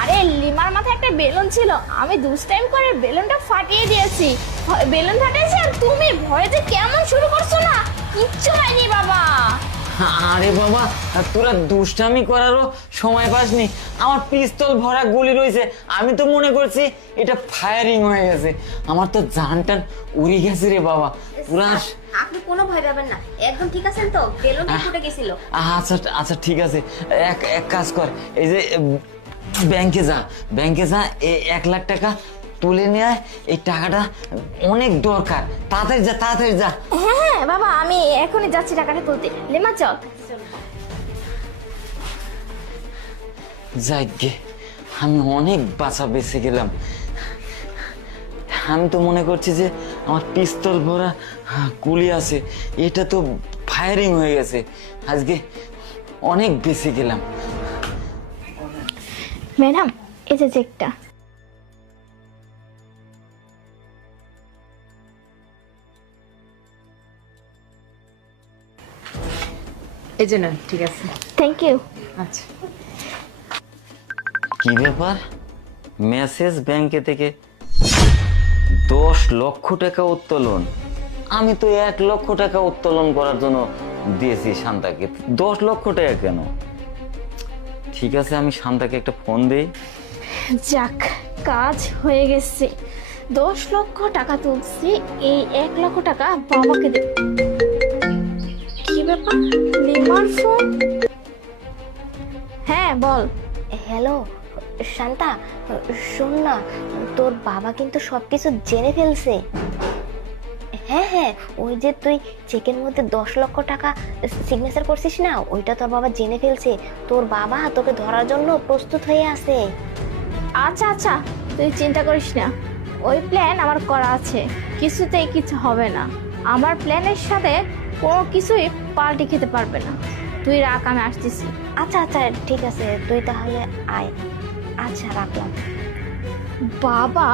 আরে লিমার মাথায় একটা বেলুন ছিল, আমি দুষ্টাইম করে বেলুনটা ফাটিয়ে দিয়েছি। বেলুন ফাটিয়েছি আর তুমি ভয়ে যে কেমন শুরু করছো না, কিচ্ছু হয়নি বাবা। আরে বাবা, তোরা দুষ্টামি করারও সময় পাসনি। আমার পিস্তল ভরা গুলি রয়েছে, আমি তো মনে করছি এটা ফায়ারিং হয়ে গেছে। আমার তো জানটান উড়ে গেছে রে বাবা পুরা। আপনি কোনো ভয় পাবেন না, একদম ঠিক আছেন তো? বেলুনটা ফুটে গেছিল। আচ্ছা আচ্ছা ঠিক আছে, এক কাজ কর, এই যে ব্যাংকে যা 1 লাখ টাকা তুলে নেয়। এই টাকাটা অনেক দরকার, তাড়াতাড়ি যা। হ্যাঁ হ্যাঁ বাবা, আমি এখনই যাচ্ছি টাকাটা তুলতে। লিমা চল। যাইগে, আমি অনেক বাঁচা বেঁচে গেলাম। আমি তো মনে করছি যে আমার পিস্তল ভরা গুলি আছে, এটা তো ফায়ারিং হয়ে গেছে। আজকে অনেক বেঁচে গেলাম। ম্যাডাম, এই যে চেকটা। এই যে না, ঠিক আছে। Thank you. আচ্ছা, কি ব্যাপার, মেসেজ ব্যাংকে থেকে 10 লক্ষ টাকা উত্তোলন? আমি তো 1 লক্ষ টাকা উত্তোলন করার জন্য দিয়েছি শান্তাকে, 10 লক্ষ টাকা কেন? ঠিক আছে, আমি শান্তাকে একটা ফোন দেই। যাক, কাজ হয়ে গেছে। 10 লক্ষ টাকা তুলছি, এই 1 লক্ষ টাকা বাবাকে দে। কি ব্যাপার, লিমার ফোন? হ্যাঁ বল। হ্যালো শান্তা, শোন না, তোর বাবা কিন্তু সবকিছু জেনে ফেলছে। হ্যাঁ হ্যাঁ, ওই যে তুই চেকের মধ্যে 10 লক্ষ টাকা সিগনেচার করছিস না, ওইটা তোর বাবা জেনে ফেলছে। তোর বাবা তোকে ধরার জন্য প্রস্তুত হয়ে আছে। আচ্ছা আচ্ছা, তুই চিন্তা করিস না, ওই প্ল্যান আমার করা আছে, কিছুতেই কিছু হবে না। আমার প্ল্যানের সাথে কোনো কিছুই পাল্টি খেতে পারবে না। তুই রাখ, আমি আসতেছি। আচ্ছা আচ্ছা ঠিক আছে, তুই তাহলে আয়। আচ্ছা রাখলাম। বাবা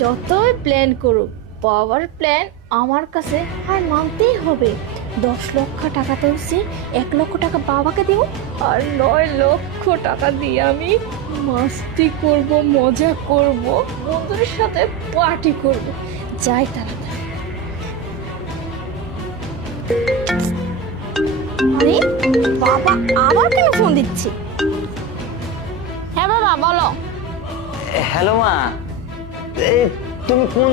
যতই প্ল্যান করুক, বাবার প্ল্যান আমার কাছে আর মানতেই হবে। 10 লক্ষ টাকা তুলছি, 1 লক্ষ টাকা বাবাকে দিব, আর 9 লক্ষ টাকা দিয়ে আমি মাস্তি করব, মজা করব, বন্ধুদের সাথে পার্টি করব। যাই তাড়াতাড়ি। আরে বাবা আবার কেন ফোন দিচ্ছি? হ্যাঁ বাবা বলো। হ্যালো মা, এই তুমি কোন